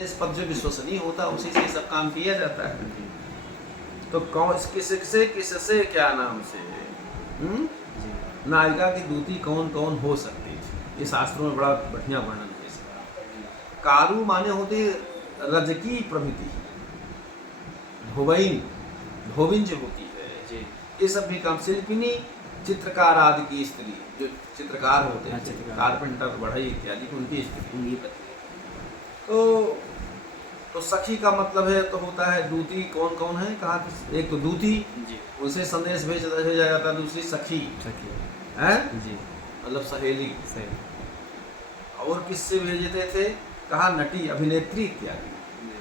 इस पद जो विश्वसनीय होता है उसी से सब काम किया जाता है। तो कौन किससे क्या नाम से नायिका की दूती कौन कौन हो सकती थी, ये शास्त्रों में बड़ा बढ़िया वर्णन है इसका। कारू माने होते रजकी प्रभृति, धोबिन धोबिन जो होती है ये सब भी काम। शिल्पिनी चित्रकार आदि की स्त्री, जो चित्रकार होते हैं, कारपेंटर बढ़ई इत्यादि उनकी स्त्री। तो सखी का मतलब है तो होता है दूती। कौन कौन है कहा, एक तो दूती उनसे संदेश भेजा जाता है, दूसरी सखी है मतलब सहेली। और किससे भेजते थे कहा, नटी अभिनेत्री इत्यादि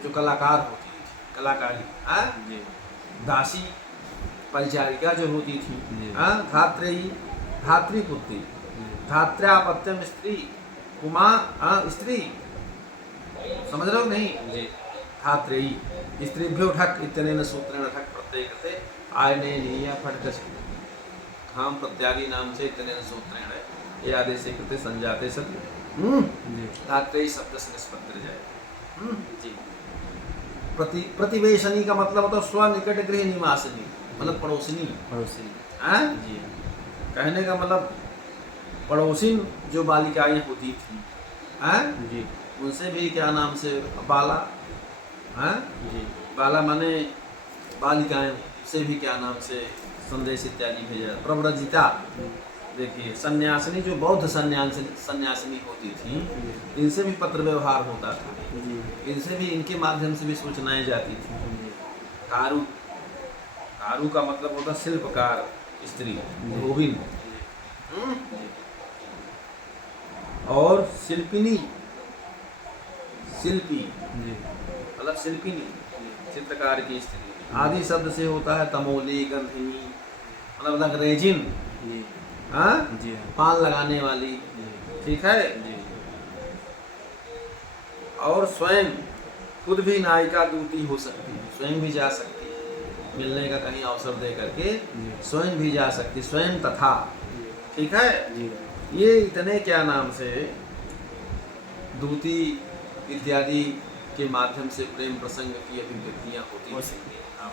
जो कलाकार होती थी, कलाकारी है। दासी परिचारिका जो होती थी, धात्रेयी धात्रीपुत्री, धात्र्यापत्यम स्त्री, कुमार स्त्री, समझ रहे हो नहीं। धात्रेयी स्त्रीभ्यो ठक इत्यनेन सूत्रेण ठक प्रत्यय करते आयने निया फटकस खाम प्रत्यादि नाम से इत्यनेन सूत्रेण ये आदेश से कृते संजाते सब धात्रेयी शब्द से निष्पत्ति जाए। प्रतिवेशनी का मतलब होता है स्वनिकट गृह निवासिनी, मतलब पड़ोसिनी। कहने का मतलब पड़ोसिन जो बालिकाएं होती थी उनसे भी क्या नाम से बाला बाला माने बालिकाएं से भी क्या नाम से संदेश इत्यादि भेजा। प्रव्रजिता देखिए सन्यासिनी जो बौद्ध सन्यासिनी होती थी, इनसे भी पत्र व्यवहार होता था, इनसे भी इनके माध्यम से भी सूचनाएं जाती थी। कारू कारू का मतलब होता शिल्पकार स्त्री, धोबिन। और शिल्पिनी शिल्पी मतलब शिल्पिनी चित्रकार की स्त्री। आदि शब्द से होता है तमोली गंधिनी, मतलब अंग्रेजिन पान लगाने वाली, ठीक है। और स्वयं खुद भी नायिका दूती हो सकती है, स्वयं भी जा सकती है, मिलने का कहीं अवसर दे करके स्वयं भी जा सकती, स्वयं तथा, ठीक है। ये इतने क्या नाम से दूती इत्यादि के माध्यम से प्रेम प्रसंग की अभिव्यक्तियाँ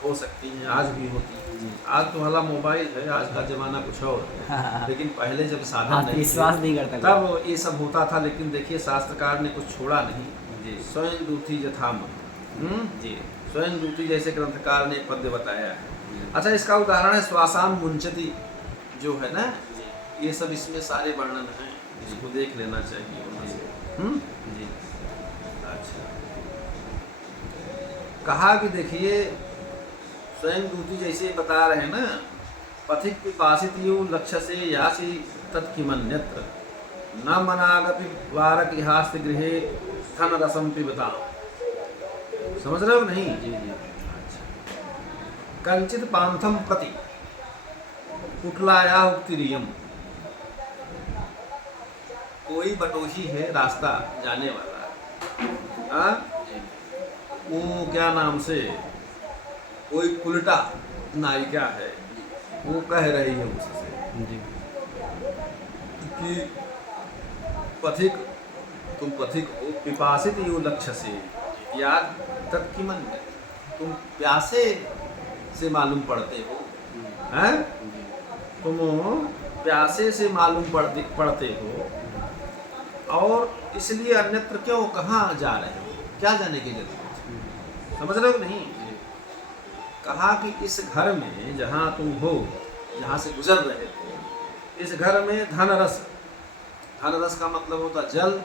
हो सकती हैं, आज भी होती हैं। आज तो हला मोबाइल है, आज का जमाना कुछ और है, लेकिन पहले जब साधन नहीं, विश्वास नहीं करता तब ये सब होता था। लेकिन देखिए शास्त्रकार ने कुछ छोड़ा नहीं, स्वयं दूती जथाम स्वयं दूती जैसे ग्रंथकार ने पद्य बताया है। अच्छा, इसका उदाहरण है श्वासाम मुंचती जो है ना, ये सब इसमें सारे वर्णन हैं, इसको देख लेना चाहिए। अच्छा, कहा कि देखिए स्वयं दूती जैसे बता रहे हैं ना, पथिक पिपासित यु लक्ष्य से यासी तत्किमन्यत्र न मनागपि वारक इहास्त गृहे धन रसम पिबता। समझ रहे हो नहीं? अच्छा, कंचित पांथम प्रति कुटलाया उत्तिरियम, कोई बटोही है रास्ता जाने वाला, वो क्या नाम से कोई उल्टा नायिका है, वो कह रही है उससे कि पथिक तुम पथिक हो, पिपासित यो लक्ष्य से याद तत्किमन, तुम प्यासे से मालूम पड़ते हो, हैं? तुम प्यासे से मालूम पड़ते हो, और इसलिए अन्यत्र क्यों कहाँ जा रहे हो, क्या जाने की जरूरत है। समझ रहे हो नहीं? कहा कि इस घर में जहाँ तुम हो, जहाँ से गुजर रहे हो, इस घर में धन रस का मतलब होता जल,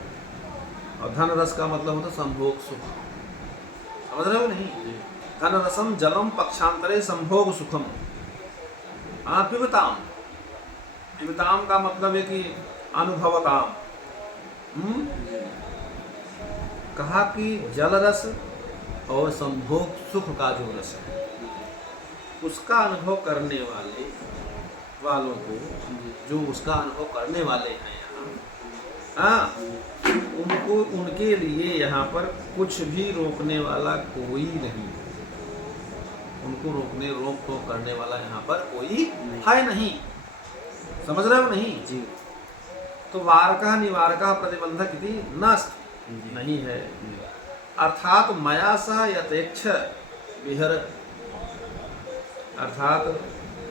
और धन रस का मतलब होता संभोग सुख। समझ रहे हो नहीं? धन रसम जलम पक्षांतरे संभोग सुखम। पिबताम, पिबताम का मतलब है कि अनुभवताम। कहा कि जल रस और संभोग सुख का जो रस है, उसका अनुभव करने वालों को, जो उसका अनुभव करने वाले हैं यहाँ, उनको, उनके लिए यहाँ पर कुछ भी रोकने वाला कोई नहीं, उनको रोक टोक करने वाला यहाँ पर कोई है नहीं। समझ रहे हो नहीं? जी। तो वारका निवारका प्रतिबंधक नहीं है। अर्थात मया सा यथेच्छ विहर, अर्थात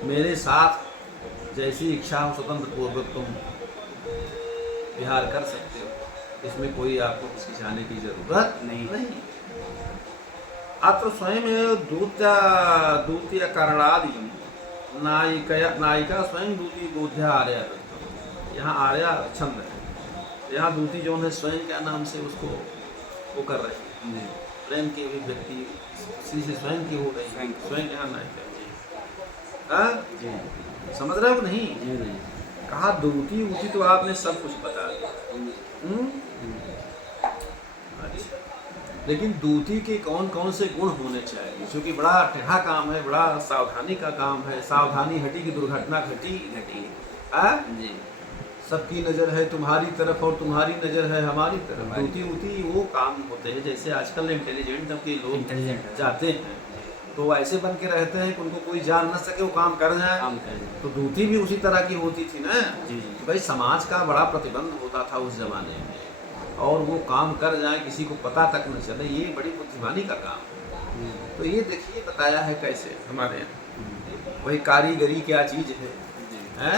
मेरे साथ जैसी इच्छा हो स्वतंत्र पूर्वक तुम विहार कर सकते हो, इसमें कोई आपको हिचकिचाने की जरूरत नहीं। अत्र स्वयं दूत्य कारणादि नायिका स्वयं दूती बोध्या आर्या, यहाँ आर्या छंद है, यहाँ दूती जो है स्वयं क्या नाम से उसको वो कर रही है, प्रेम की अभिव्यक्ति इसी से स्वयं की हो रही है, स्वयं यहाँ नायिका। समझ रहे हो नहीं? कहा दूती ऊती तो आपने सब कुछ बता दिया। अच्छा, लेकिन दूती के कौन कौन से गुण होने चाहिए, क्योंकि बड़ा टेढ़ा काम है, बड़ा सावधानी का काम है, सावधानी हटी की दुर्घटना घटी। सबकी नज़र है तुम्हारी तरफ और तुम्हारी नज़र है हमारी तरफ। दूती ऊती वो काम होते हैं जैसे आजकल इंटेलिजेंट के लोग जाते हैं तो ऐसे बन के रहते हैं कि उनको कोई जान न सके, वो काम कर जाए। तो दूती भी उसी तरह की होती थी ना। तो भाई समाज का बड़ा प्रतिबंध होता था उस जमाने में, और वो काम कर जाए किसी को पता तक न चले, ये बड़ी बुद्धिमानी का काम है। तो ये देखिए बताया है कैसे हमारे यहाँ, वही कारीगरी क्या चीज़ है।